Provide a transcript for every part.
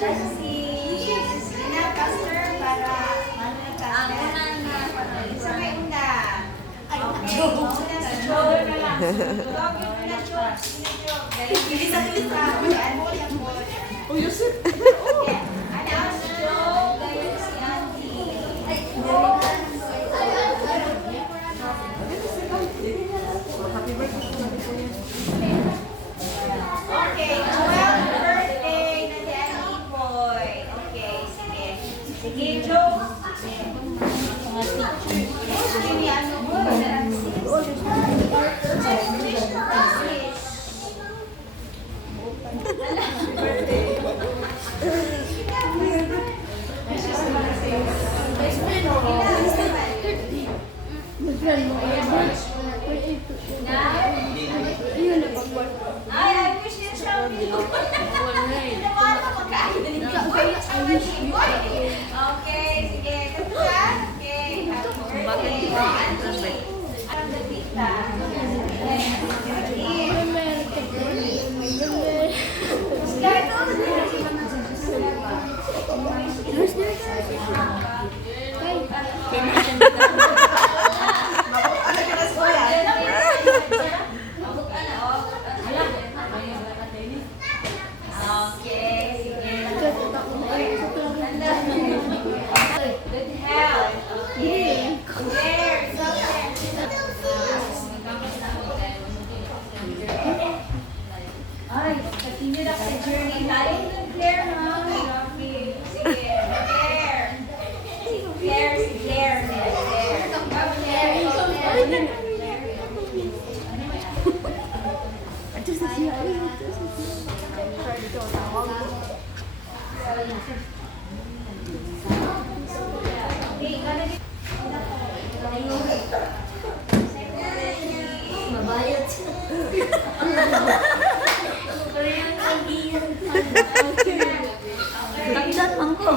Pastor, para ano na sa may una. Okay, una sa shoulder na lang. Una choke. Bilis na. Oh, Yusuf. Ano ang joke? Gayon si Auntie. Happy birthday. Okay, 12th birthday na si Auntie Boy. Okay, sige. Sige, Joe. Sige, ni ano mo. Ay, I wish you something. Okay, sige. Kapita? Okay, happy birthday. Ang nagpita. Ay, continue na sa journey. Lalim ng Claire, ha? Grabe. Sige, Claire. Claire, si Claire. Mabayad siya. Kagdan man ko.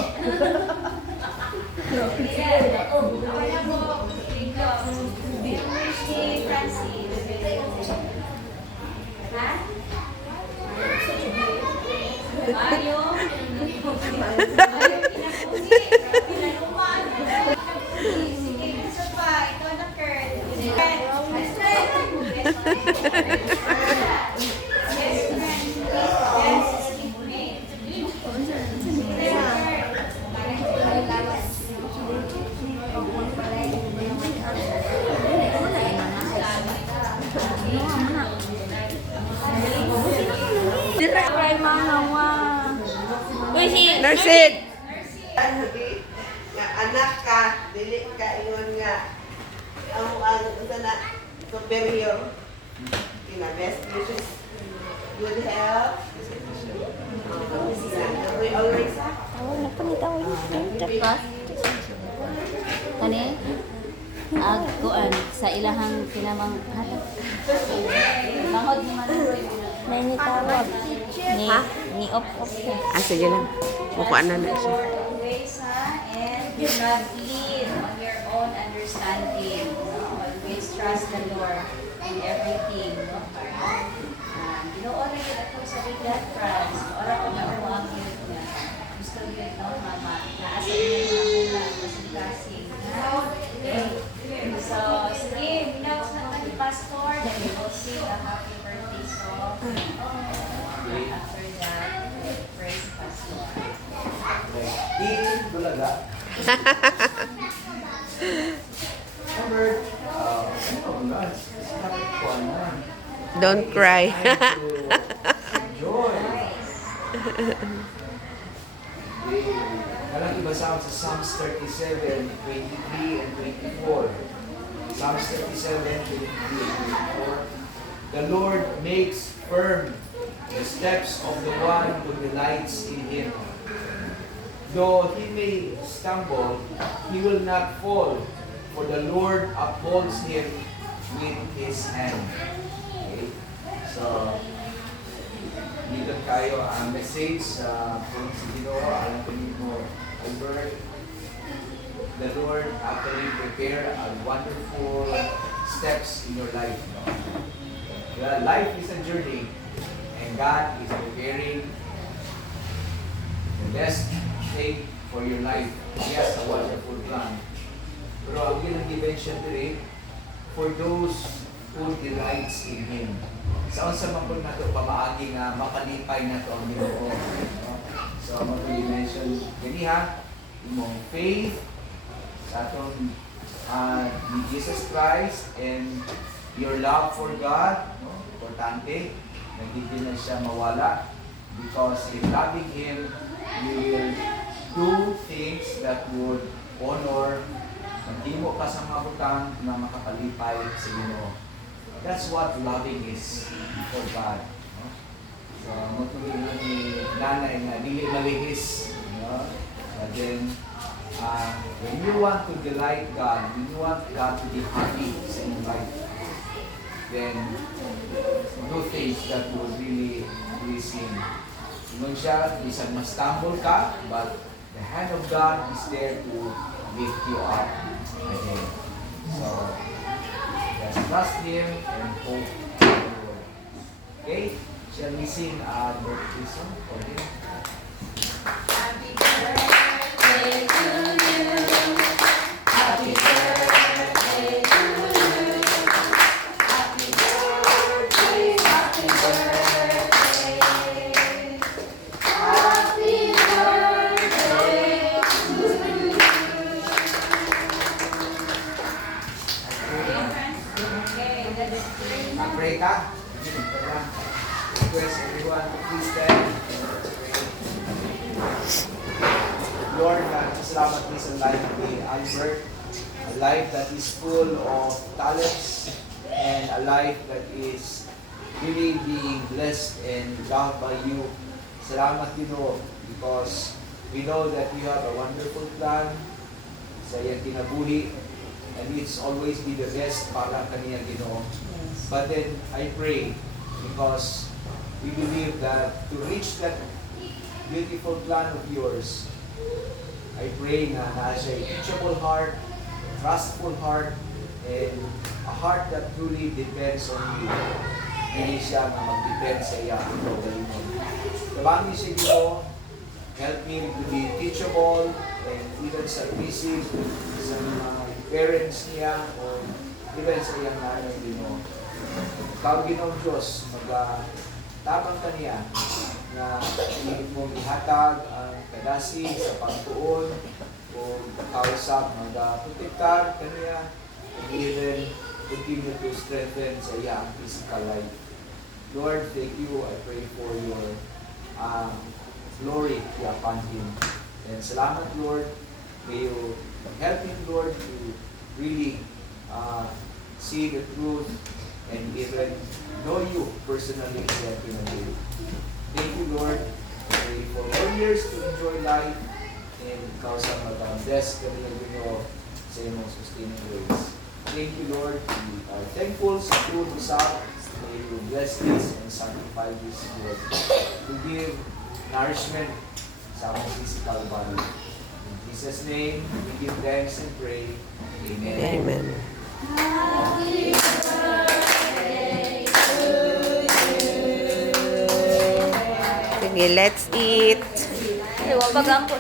Kay manawa. Uy, si Nursid. Nga anak ka, dili ka ingon nga ang na superior. Kina best wishes, good health. We always have. oh, napangitaw yun. Kani? Kuan sa ilahang pinamang Mahod ni Manong. May tawag. Ni op. Ah, sige lang. Mukuan na siya. Always, and do not lean on your own understanding. Always trust the Lord in everything. Ginoon na yun ako sa Ligat France. Ora ko na ang yun niya. Gusto yun, no, mama. Naasa yun ang mula. Kasing-kasing. Okay. So, sige, minaw na ni Pastor. Then we will sing a happy birthday song. After that, praise Pastor. Bulaga. Robert, Don't cry. Joy. Walang iba sa Psalms 37, 23, and 24. Psalms 37, 23, and 24. The Lord makes firm the steps of the one who delights in Him. Though he may stumble, he will not fall, for the Lord upholds him with His hand. Okay? So, dito tayo ang message sa kung si Ginoo, alam ko mo, Albert, the Lord actually prepare a wonderful steps in your life. No? Well, life is a journey, and God is preparing the best thing for your life. Yes, a wonderful plan. Pero ang ginag-mention dire, for those who delights in Him. Sa mga na ito, pamaagi nga makalipay na ito ang Ginoo. So, mag-mention, ganiha, imong faith sa atong ni Jesus Christ and your love for God, no? Importante, nagiging na siya mawala because in loving Him, you will do things that would honor, maghimo ka sa mga butang na makakalipay sa Ginoo. That's what loving is for God. No? So, matuloy ni nanay na dili malihis. No? But then, when you want to delight God, when you want God to be happy sa iyong life, then do things that will really please Him. Ingon siya, isang ma-stumble ka, but the hand of God is there to lift you up again. So, just trust Him and hope in the Lord. Okay? Shall we sing a birthday song for Him? Happy birthday to you. Happy birthday to you. Happy birthday, happy birthday. Happy birthday to you. Okay, that's it. Pray ka? Request everyone to please stand. Lord, salamat po sa life ni Albert. A life that is full of talents and a life that is really being blessed and loved by you. Salamat, Ginoo, because we know that you have a wonderful plan sa iyang kinabuhi and it's always be the best para kaniya, Ginoo. But then I pray because we believe that to reach that beautiful plan of yours, I pray na nasa a teachable heart, a trustful heart, and a heart that truly depends on you. Hindi siya na mag-depend sa iya. Tabangin siya dito, help me to be teachable and even submissive sa mga parents niya o even sa iyang nanay, Ginoo. Ikaw, Ginoong Diyos, tabang ka niya na hindi mo ihatag ang kadasi sa pagtuon o kausap, mag-protektar ka niya and even continue to strengthen sa iyang physical life. Lord, thank you. I pray for your glory upon him. And salamat, Lord. May you help him, Lord, to really see the truth and even know you personally that you know. Thank you, Lord. Pray for more years to enjoy life and ikaw sa mag-bless kami ng Ginoo sa iyong sustaining ways. Thank you, Lord. We are thankful sa food we saw. May you bless this and sanctify this word to give nourishment sa among physical body. In Jesus' name, we give thanks and pray. Amen. Amen. Happy birthday to you. Sige, let's eat. Ay, wapag ang po.